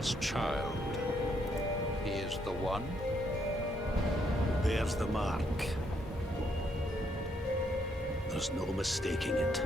this child. He is the one? Bears the mark. There's no mistaking it.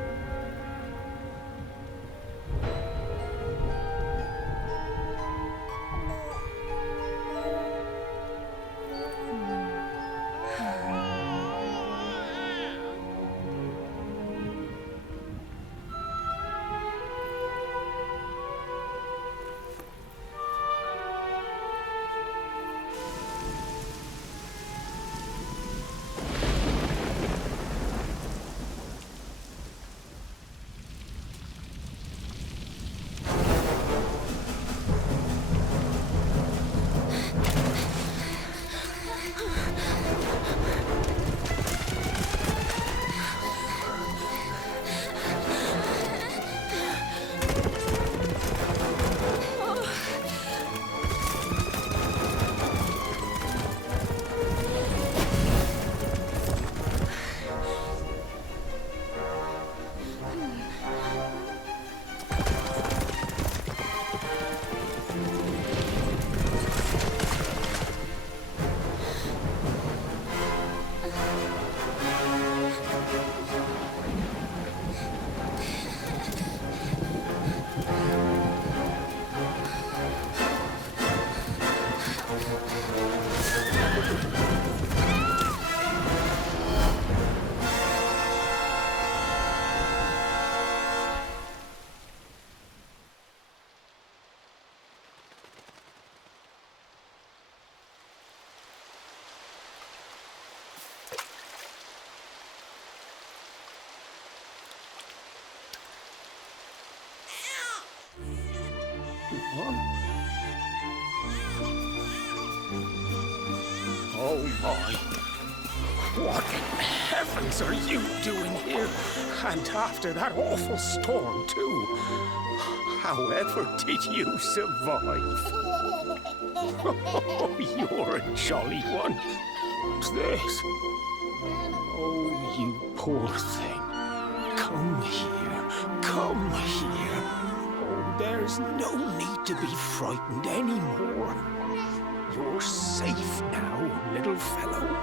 Oh my. What in heavens are you doing here? And after that awful storm, too. However did you survive? Oh, you're a jolly one. What's this? Oh, you poor thing. Come here. Come here. Oh, there's no need to be frightened anymore. You're safe now, little fellow.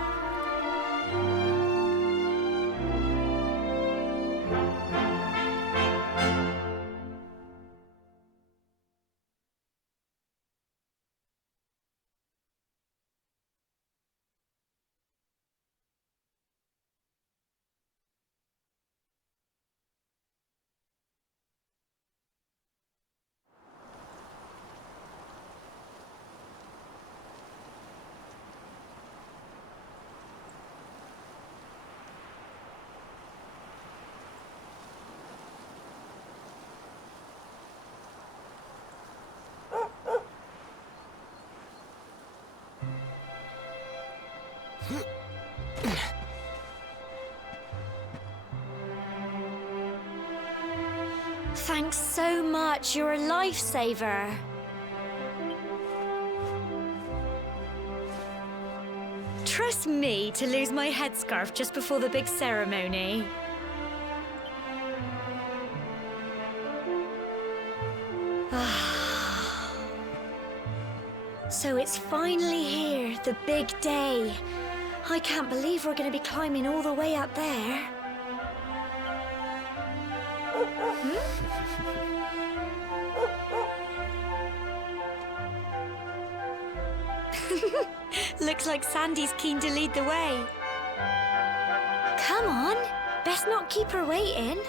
Thanks so much. You're a lifesaver. Trust me to lose my headscarf just before the big ceremony. So it's finally here, the big day. I can't believe we're going to be climbing all the way up there. Looks like Sandy's keen to lead the way. Come on, best not keep her waiting.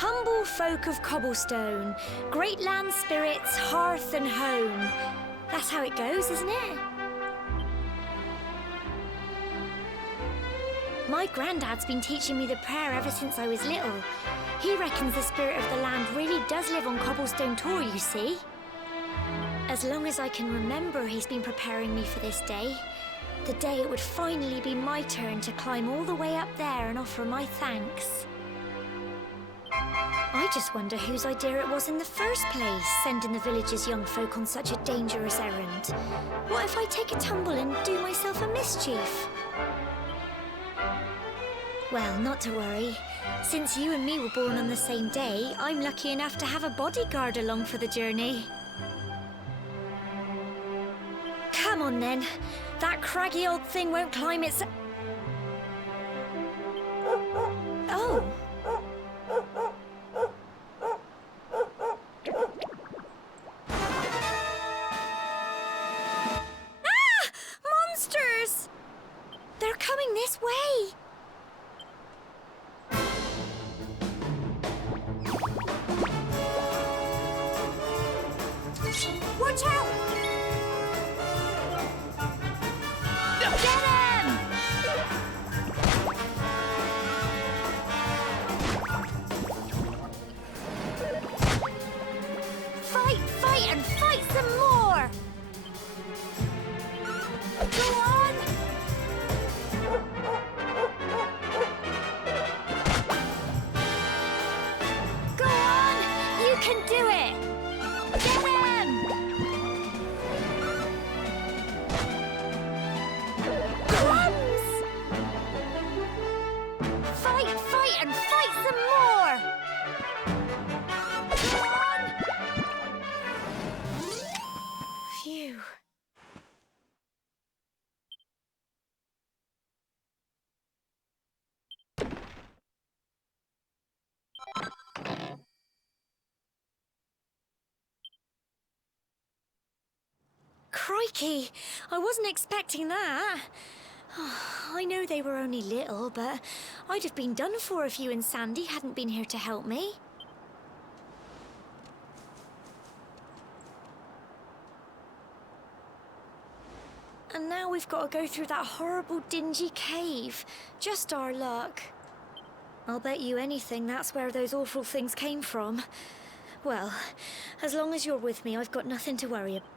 Humble folk of cobblestone, great land spirits, hearth and home. That's how it goes, isn't it? My granddad's been teaching me the prayer ever since I was little. He reckons the spirit of the land really does live on Cobblestone Tor, you see. As long as I can remember, he's been preparing me for this day. The day it would finally be my turn to climb all the way up there and offer my thanks. I just wonder whose idea it was in the first place, sending the village's young folk on such a dangerous errand. What if I take a tumble and do myself a mischief? Well, not to worry. Since you and me were born on the same day, I'm lucky enough to have a bodyguard along for the journey. Come on then. That craggy old thing won't climb its... Oh. Ah! Monsters! They're coming this way. Watch out! Get him! Fight, and fight some more! Go on! Go on! You can do it! Get him! Crumbs! Fight, and fight some more! Go on! Phew. Crikey, I wasn't expecting that. I know they were only little, but I'd have been done for if you and Sandy hadn't been here to help me. And now we've got to go through that horrible, dingy cave. Just our luck. I'll bet you anything that's where those awful things came from. Well, as long as you're with me, I've got nothing to worry about.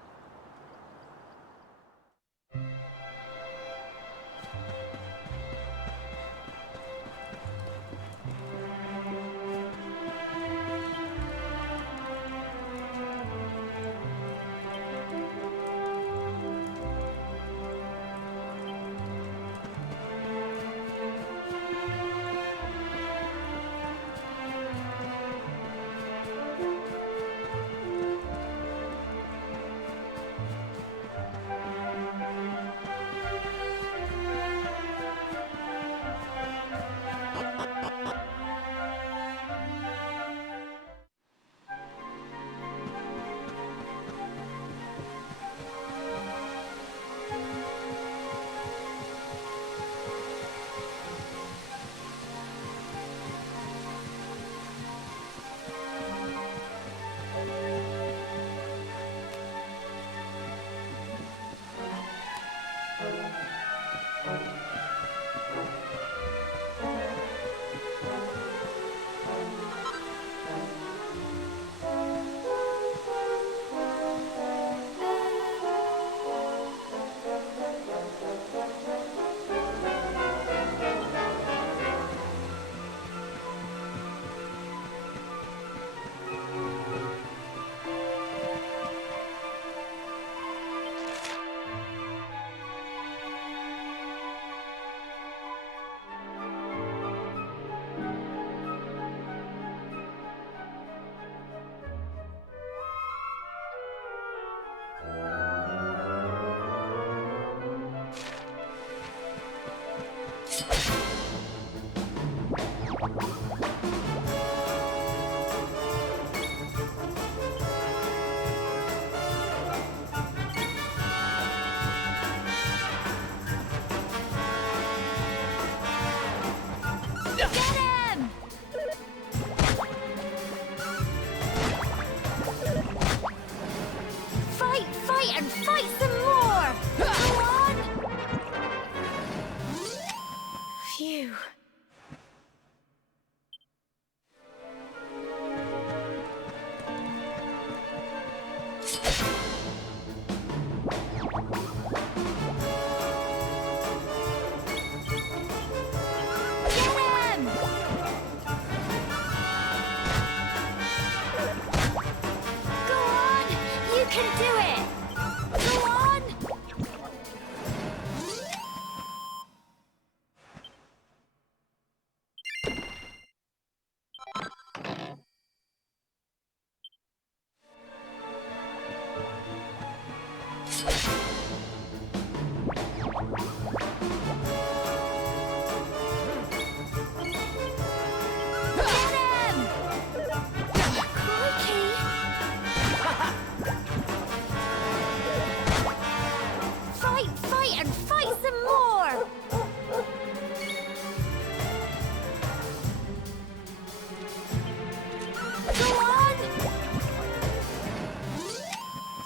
Phew.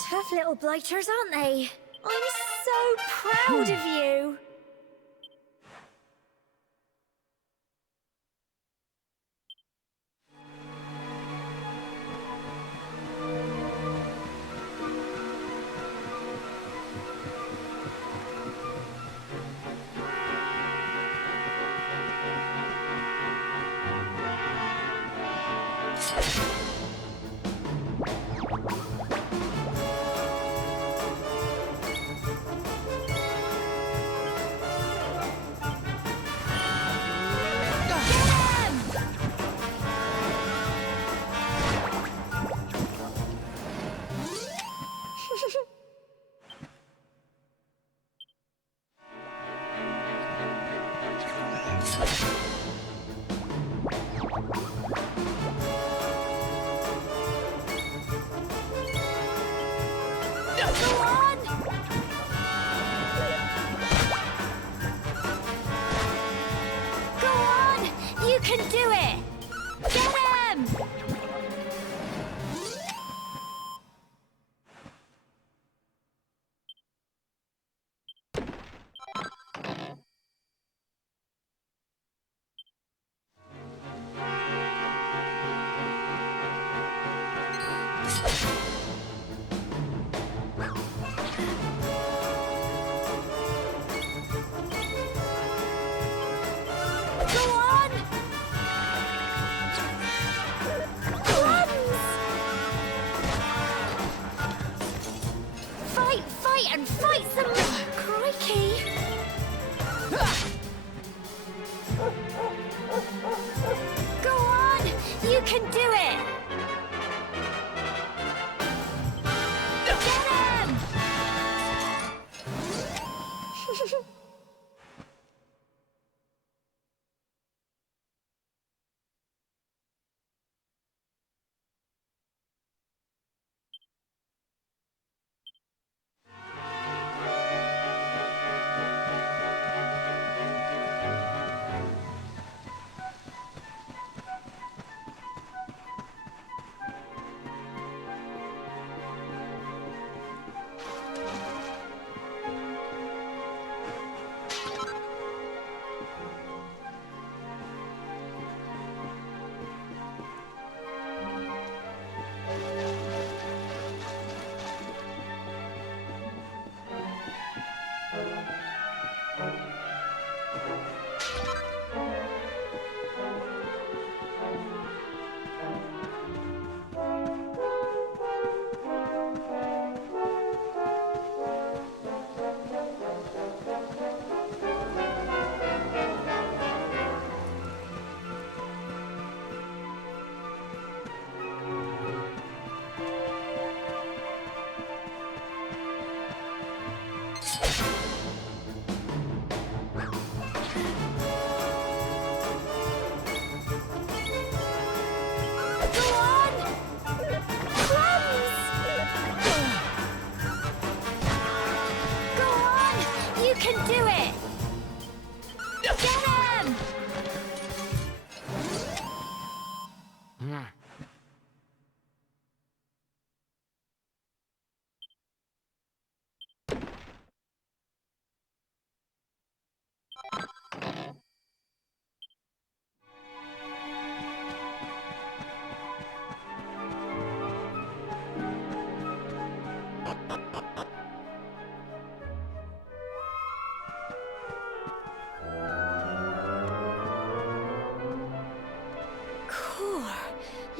Tough little blighters, aren't they? I'm so proud of you.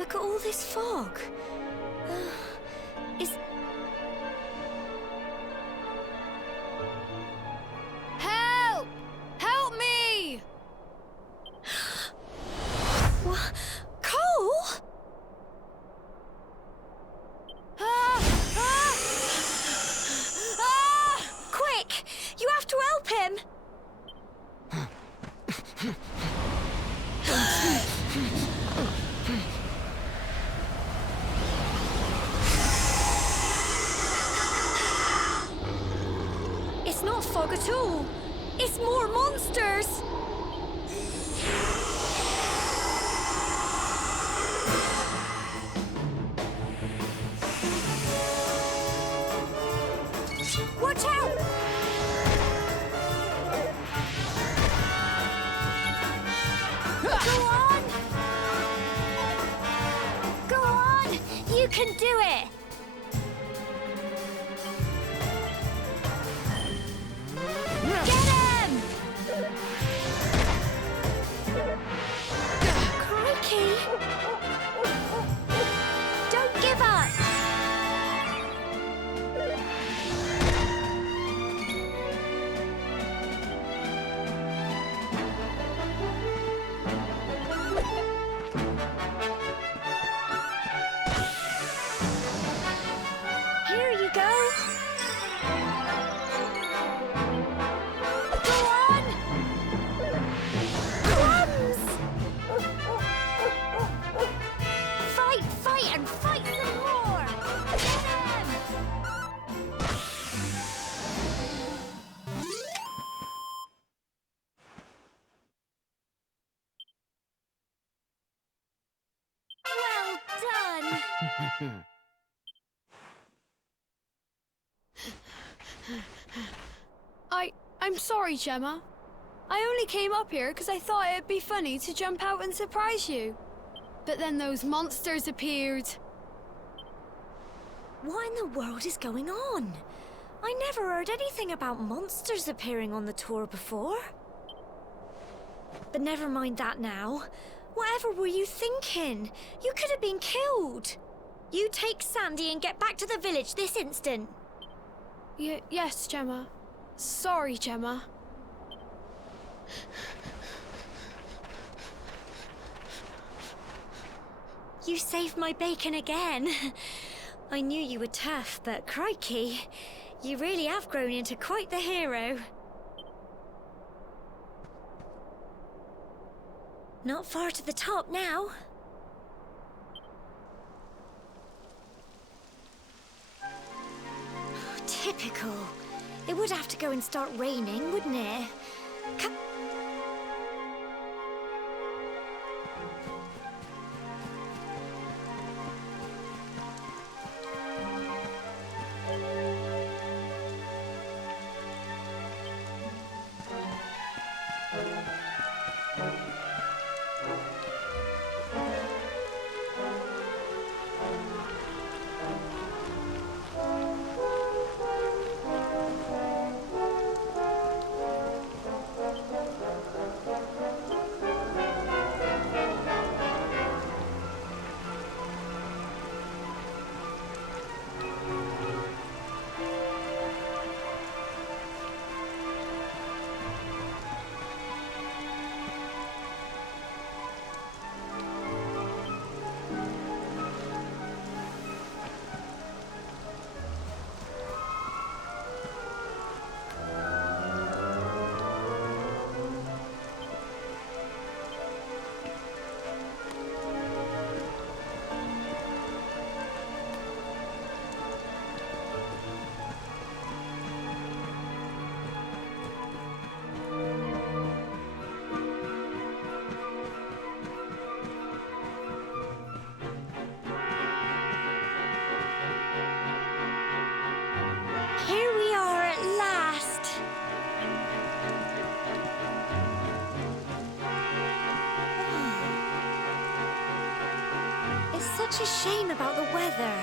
look at all this fog. Is... Help! Help me! What? Cole? Ah! Ah! Ah! Quick! You have to help him! It's not fog at all. It's more monsters. Watch out! Go on! Go on! You can do it! Get him! Crikey! Don't give up! Here you go! Go on! Crumbs! Fight, fight, and fight some more! Get him! Well done! I'm sorry, Gemma. I only came up here because I thought it'd be funny to jump out and surprise you. But then those monsters appeared. What in the world is going on? I never heard anything about monsters appearing on the tour before. But never mind that now. Whatever were you thinking? You could have been killed. You take Sandy and get back to the village this instant. Yes, Gemma. Sorry, Gemma. You saved my bacon again. I knew you were tough, but crikey, you really have grown into quite the hero. Not far to the top now. Typical. It would have to go and start raining, wouldn't it? Here we are at last. It's such a shame about the weather.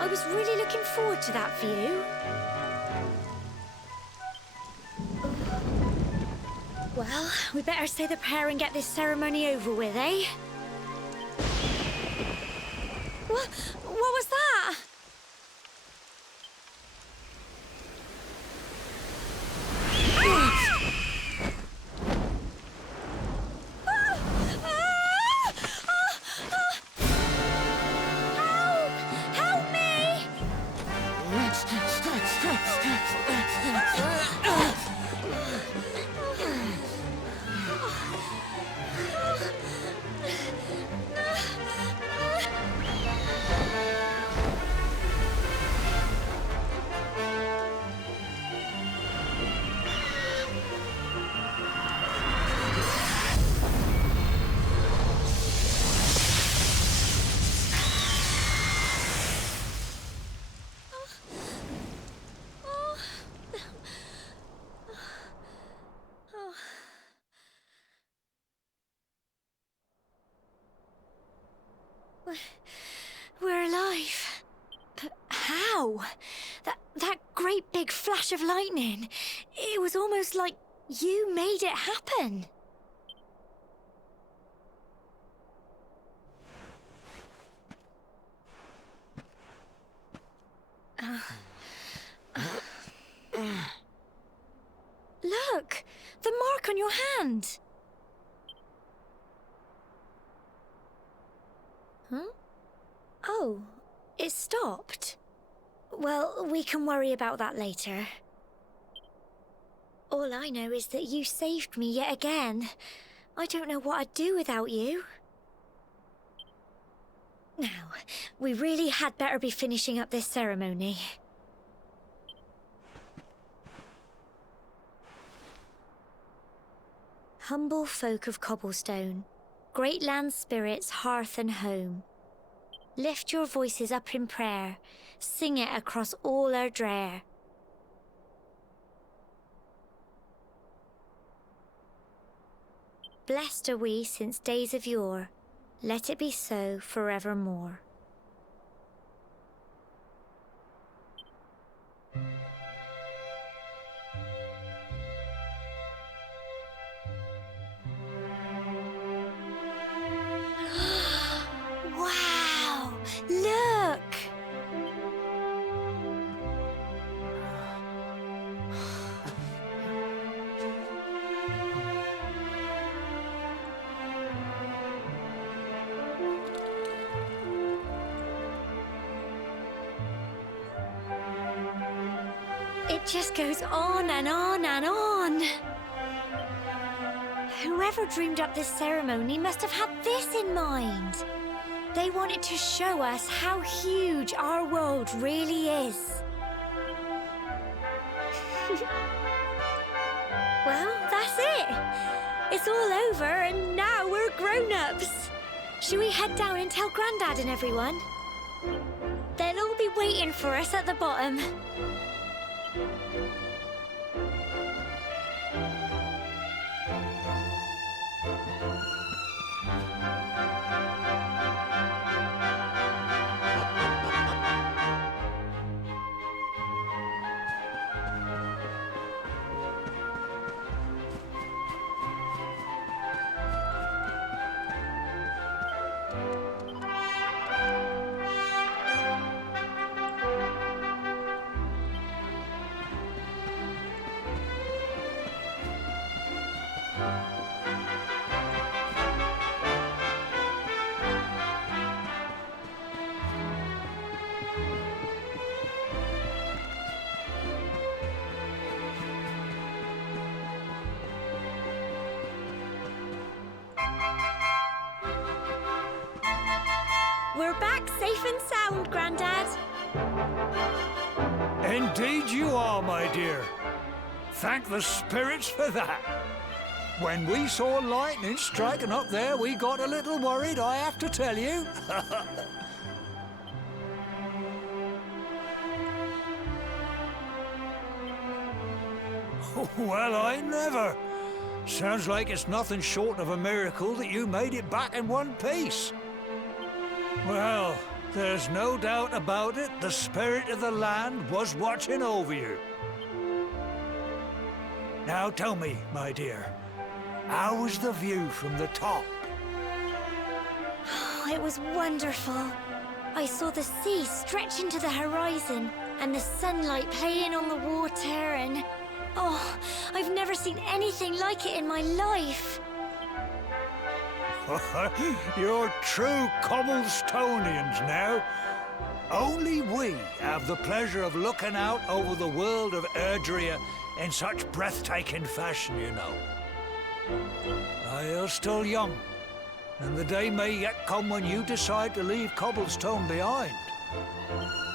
I was really looking forward to that view. Well, we better say the prayer and get this ceremony over with, eh? What was that? Help me! We're alive. But how? That great big flash of lightning. It was almost like you made it happen. Look! The mark on your hand! Huh? Oh, it stopped. Well, we can worry about that later. All I know is that you saved me yet again. I don't know what I'd do without you. Now, we really had better be finishing up this ceremony. Humble folk of cobblestone, great land spirits, hearth and home. Lift your voices up in prayer, sing it across all our drear. Blessed are we since days of yore, let it be so forevermore. Wow! Look! It just goes on and on and on. Whoever dreamed up this ceremony must have had this in mind. They wanted to show us how huge our world really is. Well, that's it. It's all over and now we're grown-ups. Shall we head down and tell Grandad and everyone? They'll all be waiting for us at the bottom. We're back safe and sound, Grandad. Indeed you are, my dear. Thank the spirits for that. When we saw lightning striking up there, we got a little worried, I have to tell you. Well, I never. Sounds like it's nothing short of a miracle that you made it back in one piece. Well, there's no doubt about it, the spirit of the land was watching over you. Now tell me, my dear, how was the view from the top? Oh, it was wonderful. I saw the sea stretch into the horizon and the sunlight playing on the water and... Oh, I've never seen anything like it in my life. You're true Cobblestonians now. Only we have the pleasure of looking out over the world of Erdrea in such breathtaking fashion, you know. You're still young, and the day may yet come when you decide to leave Cobblestone behind.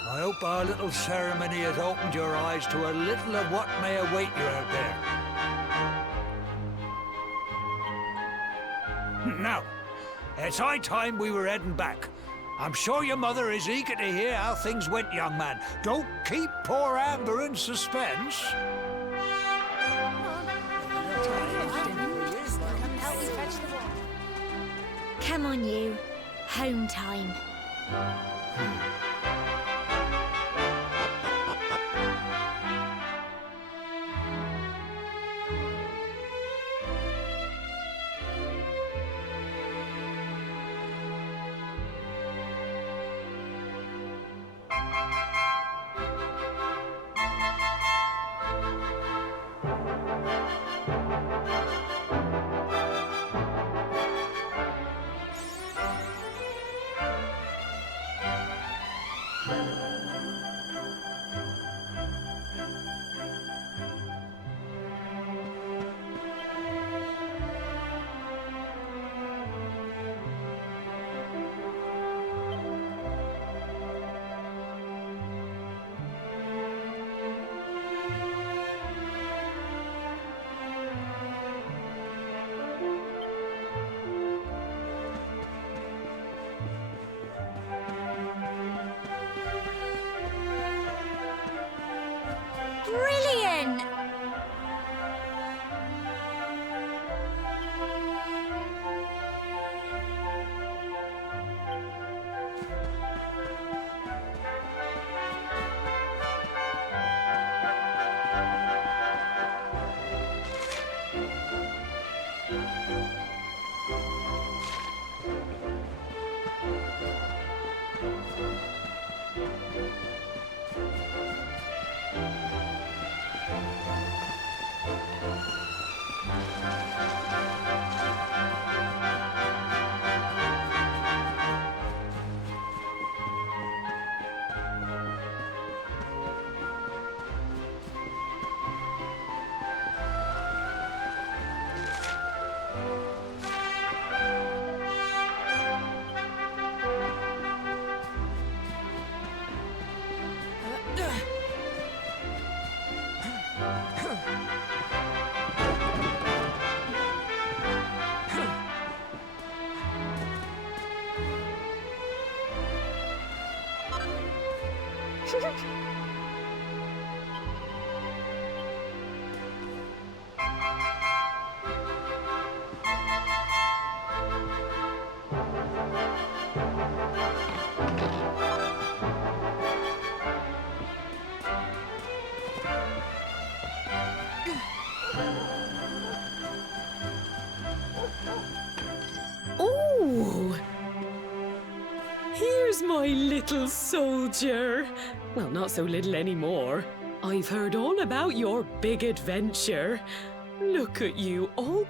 I hope our little ceremony has opened your eyes to a little of what may await you out there. Now, it's high time we were heading back. I'm sure your mother is eager to hear how things went, young man. Don't keep poor Amber in suspense. Come on, you. Home time. Brilliant! Oh! Here's my little soldier. Well, not so little anymore. I've heard all about your big adventure. Look at you all.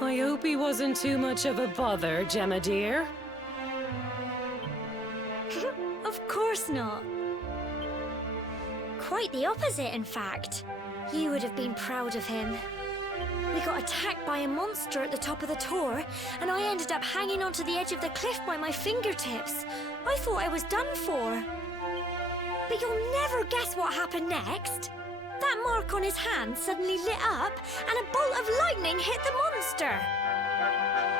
I hope he wasn't too much of a bother, Gemma dear. Of course not. Quite the opposite, in fact. You would have been proud of him. We got attacked by a monster at the top of the tor, and I ended up hanging onto the edge of the cliff by my fingertips. I thought I was done for. But you'll never guess what happened next. That mark on his hand suddenly lit up, and a bolt of lightning hit the monster.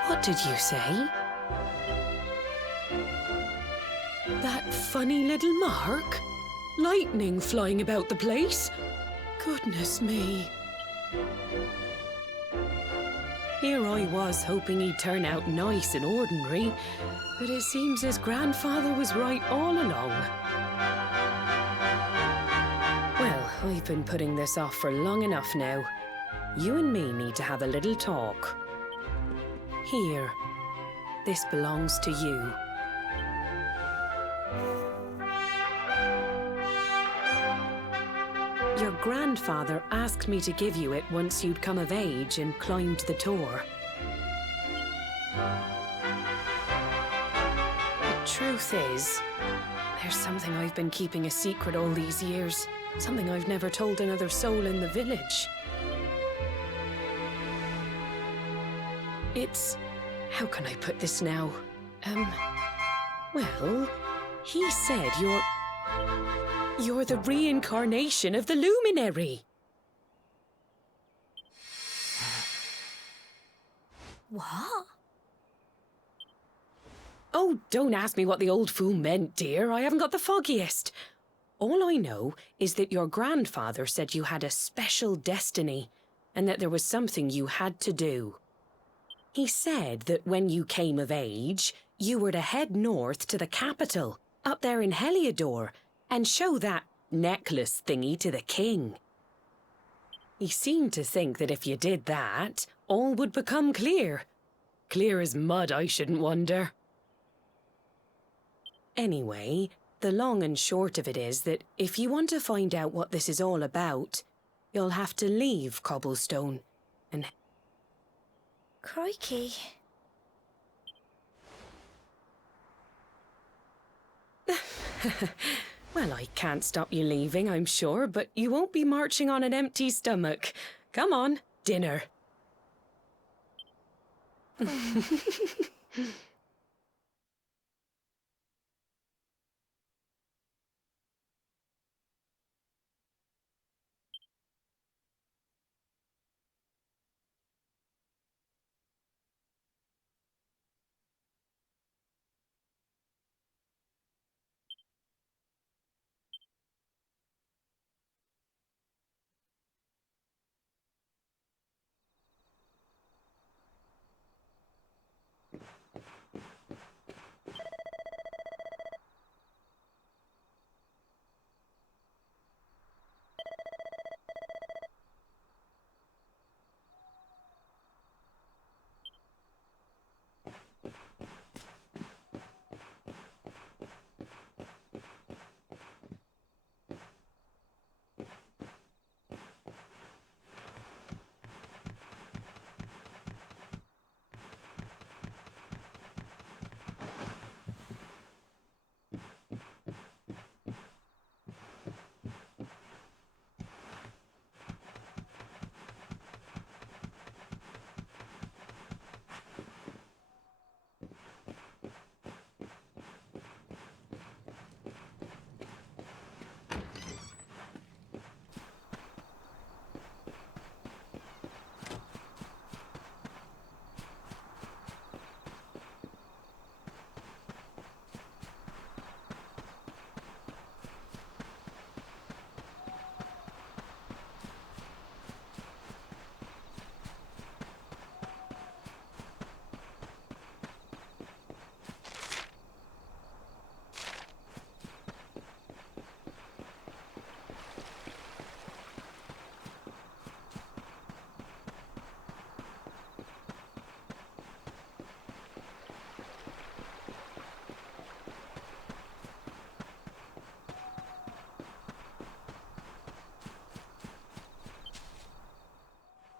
What did you say? That funny little mark? Lightning flying about the place? Goodness me. Here I was hoping he'd turn out nice and ordinary, but it seems his grandfather was right all along. Well, I've been putting this off for long enough now. You and me need to have a little talk. Here, this belongs to you. Your grandfather asked me to give you it once you'd come of age and climbed the tor. The truth is, there's something I've been keeping a secret all these years. Something I've never told another soul in the village. It's... how can I put this now? Well, he said you're the reincarnation of the Luminary. What? Oh, don't ask me what the old fool meant, dear. I haven't got the foggiest. All I know is that your grandfather said you had a special destiny and that there was something you had to do. He said that when you came of age, you were to head north to the capital, up there in Heliodor, and show that necklace thingy to the king. He seemed to think that if you did that, all would become clear. Clear as mud, I shouldn't wonder. Anyway, the long and short of it is that if you want to find out what this is all about, you'll have to leave Cobblestone and... Crikey. Well, I can't stop you leaving, I'm sure, but you won't be marching on an empty stomach. Come on, dinner.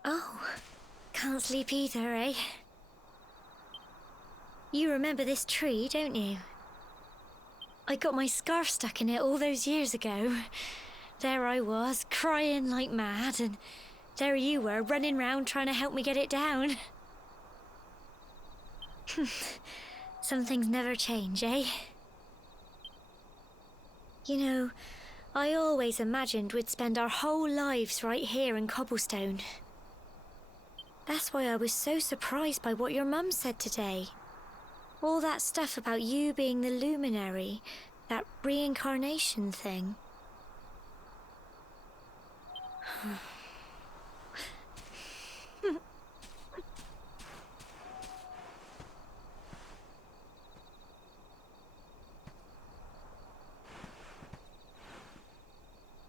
Oh, can't sleep either, eh? You remember this tree, don't you? I got my scarf stuck in it all those years ago. There I was, crying like mad, and there you were, running round trying to help me get it down. Some things never change, eh? You know, I always imagined we'd spend our whole lives right here in Cobblestone. That's why I was so surprised by what your mum said today. All that stuff about you being the Luminary, that reincarnation thing.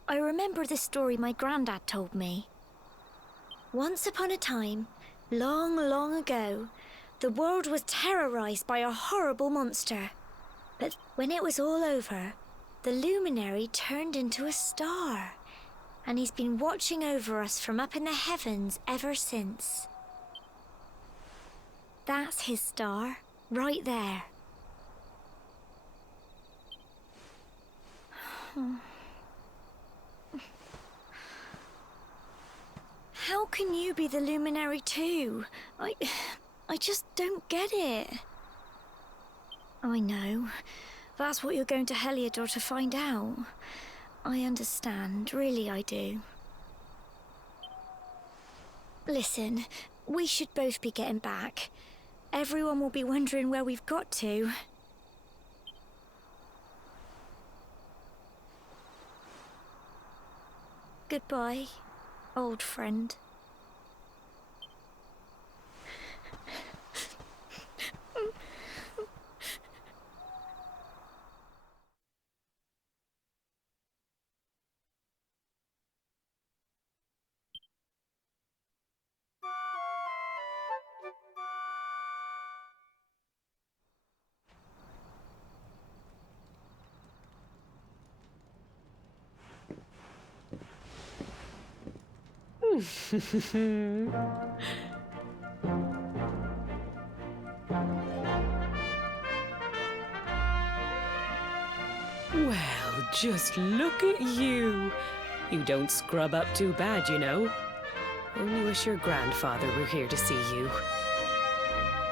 I remember the story my granddad told me. Once upon a time, long, long ago, the world was terrorized by a horrible monster. But when it was all over, the Luminary turned into a star. And he's been watching over us from up in the heavens ever since. That's his star, right there. How can you be the luminary too? I just don't get it. I know. That's what you're going to Heliodor to find out. I understand, really I do. Listen, we should both be getting back. Everyone will be wondering where we've got to. Goodbye, old friend. Well, just look at you. You don't scrub up too bad, you know. Only wish your grandfather were here to see you.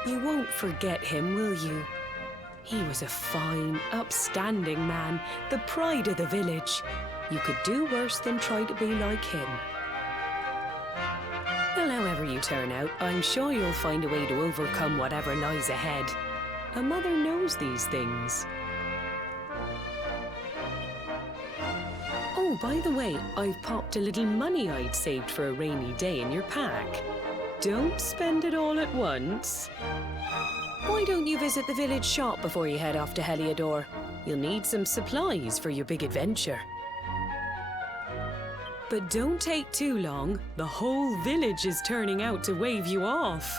You won't forget him, will you? He was a fine, upstanding man, the pride of the village. You could do worse than try to be like him. Well, however you turn out, I'm sure you'll find a way to overcome whatever lies ahead. A mother knows these things. Oh, by the way, I've popped a little money I'd saved for a rainy day in your pack. Don't spend it all at once. Why don't you visit the village shop before you head off to Heliodor? You'll need some supplies for your big adventure. But don't take too long. The whole village is turning out to wave you off.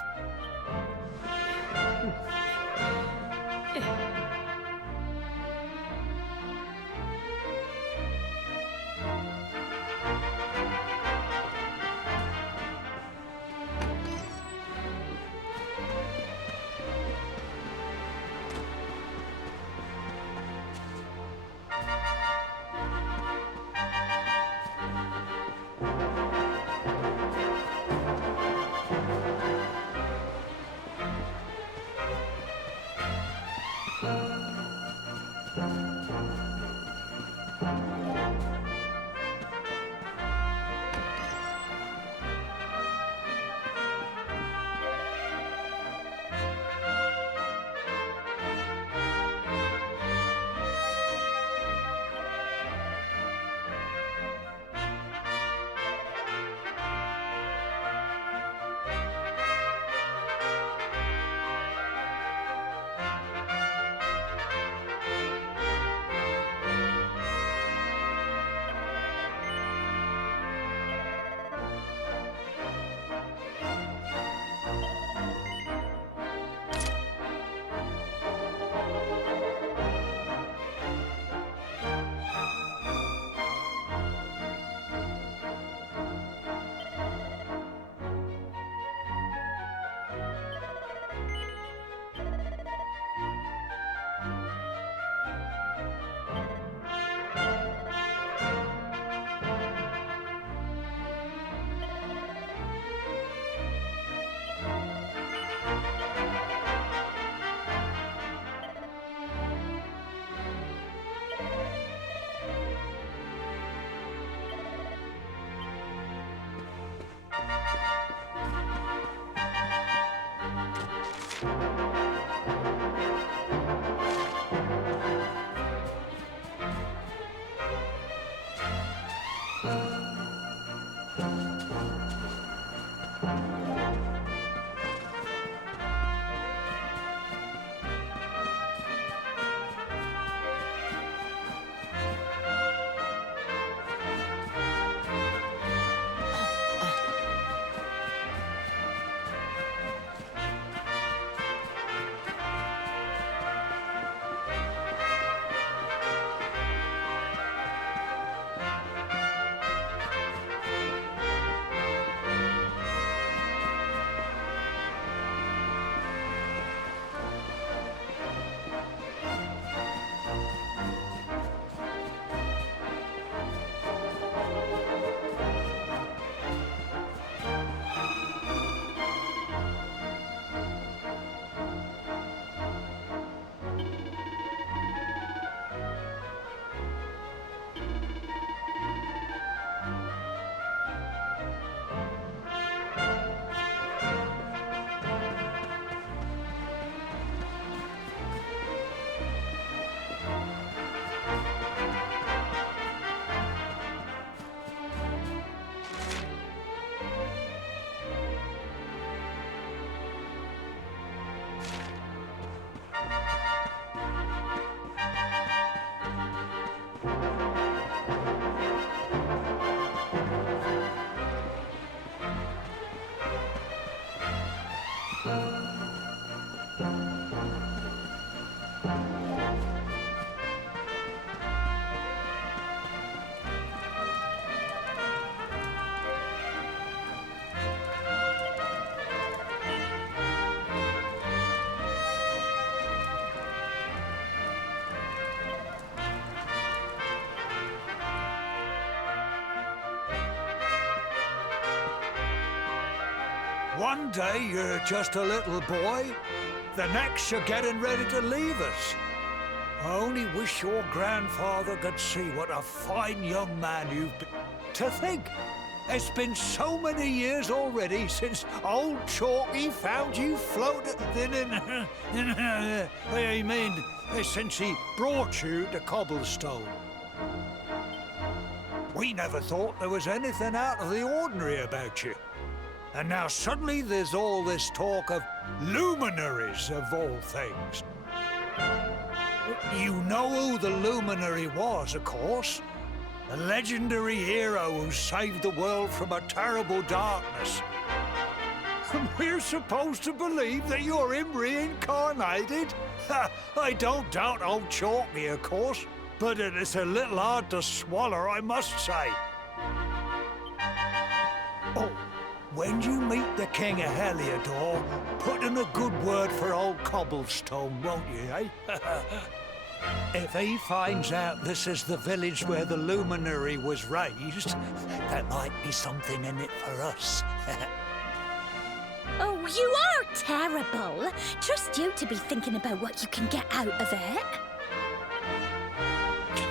One day you're just a little boy, the next you're getting ready to leave us. I only wish your grandfather could see what a fine young man you've been. To think, it's been so many years already since old Chalky found you floating I mean, since he brought you to Cobblestone. We never thought there was anything out of the ordinary about you. And now suddenly there's all this talk of luminaries of all things. You know who the luminary was, of course. A legendary hero who saved the world from a terrible darkness. And we're supposed to believe that you're him reincarnated? I don't doubt old Chalky, of course, but it's a little hard to swallow, I must say. Oh, when you meet the King of Heliodor, put in a good word for old Cobblestone, won't you, eh? If he finds out this is the village where the luminary was raised, there might be something in it for us. Oh, you are terrible. Trust you to be thinking about what you can get out of it.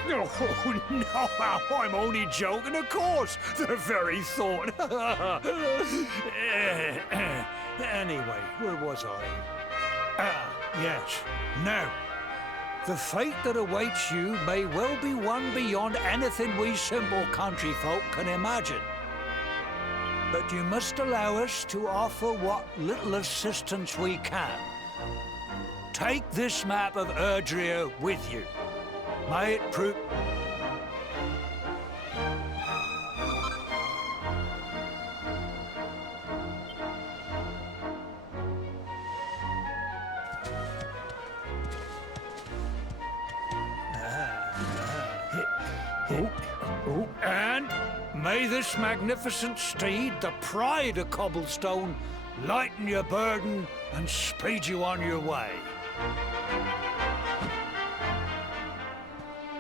Oh, no, I'm only joking, of course. The very thought. Anyway, where was I? Yes. Now, the fate that awaits you may well be one beyond anything we simple country folk can imagine. But you must allow us to offer what little assistance we can. Take this map of Erdrea with you. May it prove... And may this magnificent steed, the pride of Cobblestone, lighten your burden and speed you on your way.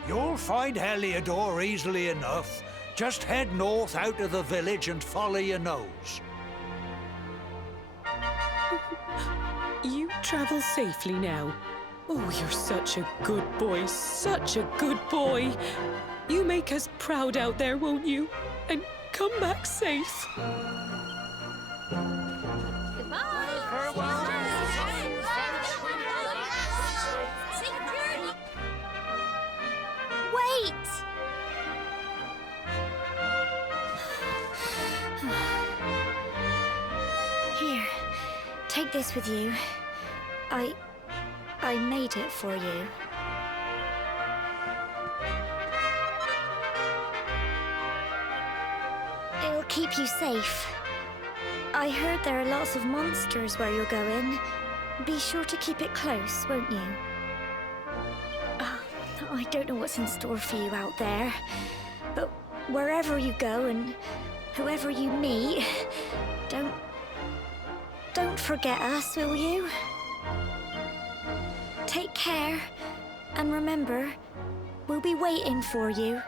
You'll find Heliodor easily enough. Just head north out of the village and follow your nose. You travel safely now. Oh, you're such a good boy, such a good boy. You make us proud out there, won't you? And come back safe. Wait! Here, take this with you. I made it for you. It'll keep you safe. I heard there are lots of monsters where you're going. Be sure to keep it close, won't you? I don't know what's in store for you out there, but wherever you go and whoever you meet, don't forget us, will you? Take care, and remember, we'll be waiting for you.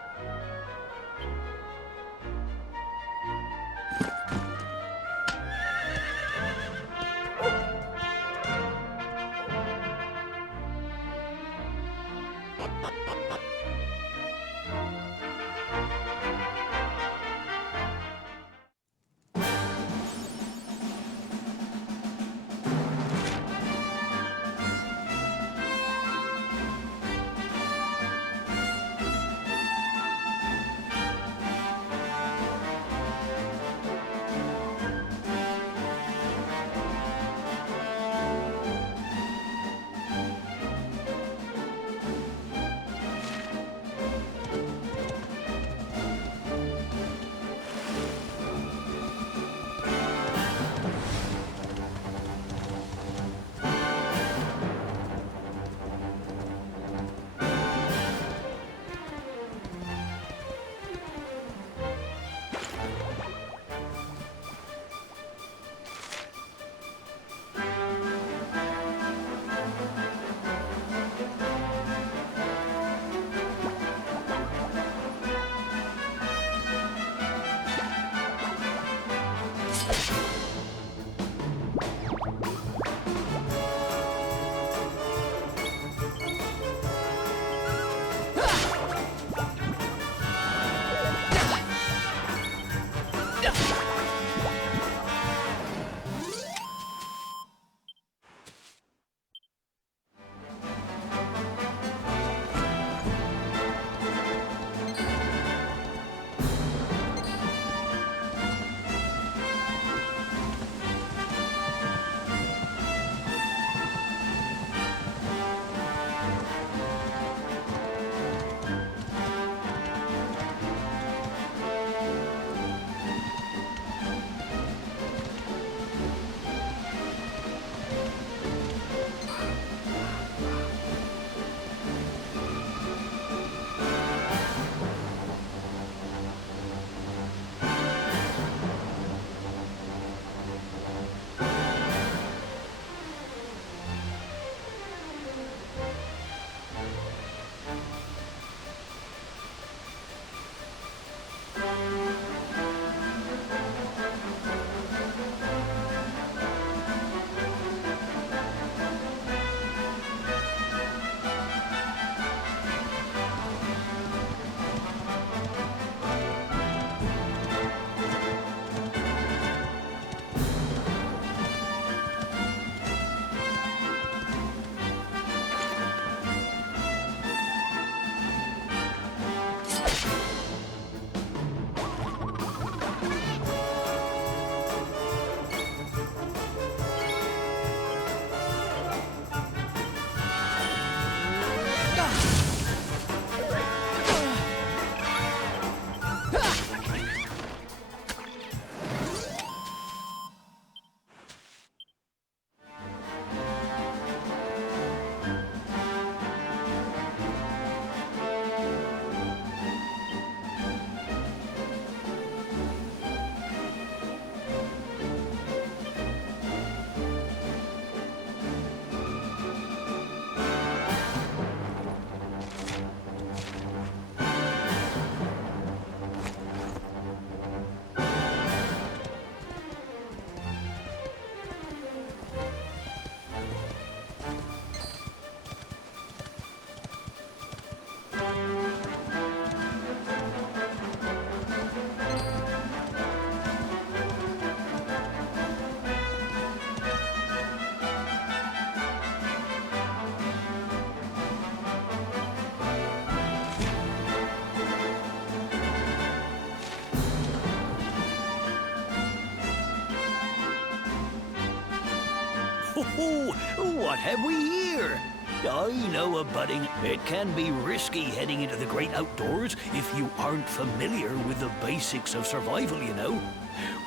Oh, what have we here? I know a budding. It can be risky heading into the great outdoors if you aren't familiar with the basics of survival, you know.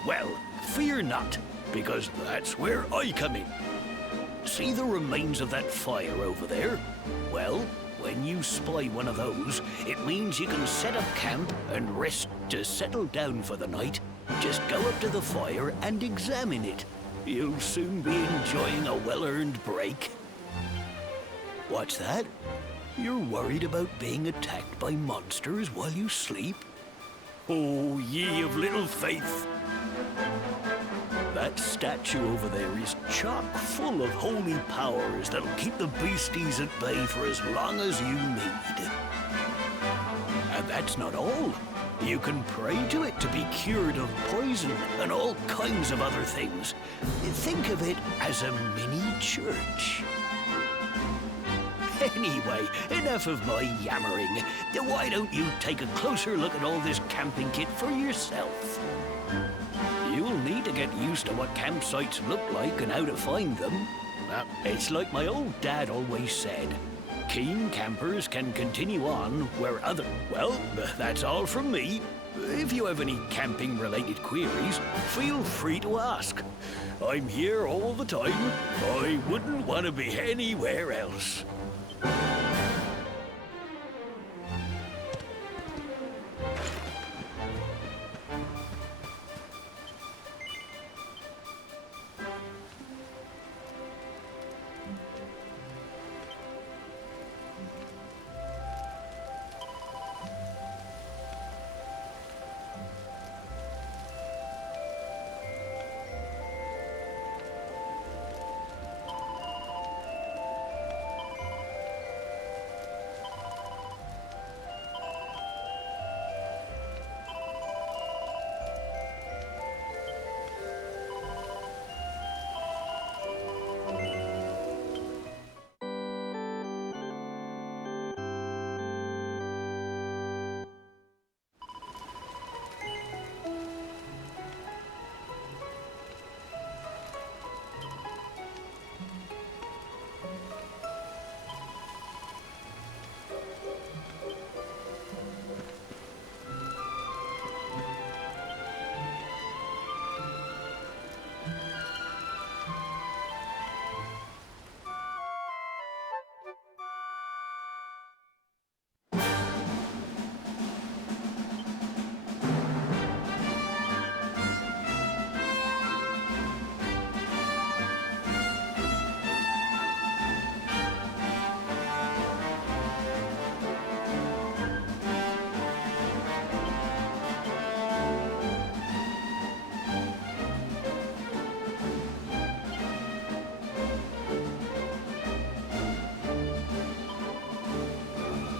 Well, fear not, because that's where I come in. See the remains of that fire over there? Well, when you spy one of those, it means you can set up camp and rest to settle down for the night. Just go up to the fire and examine it. You'll soon be enjoying a well-earned break. What's that? You're worried about being attacked by monsters while you sleep? Oh, ye of little faith! That statue over there is chock full of holy powers that'll keep the beasties at bay for as long as you need. And that's not all. You can pray to it to be cured of poison and all kinds of other things. Think of it as a mini church. Anyway, enough of my yammering. Why don't you take a closer look at all this camping kit for yourself? You'll need to get used to what campsites look like and how to find them. It's like my old dad always said. Keen campers can continue on where other... Well, that's all from me. If you have any camping-related queries, feel free to ask. I'm here all the time. I wouldn't want to be anywhere else.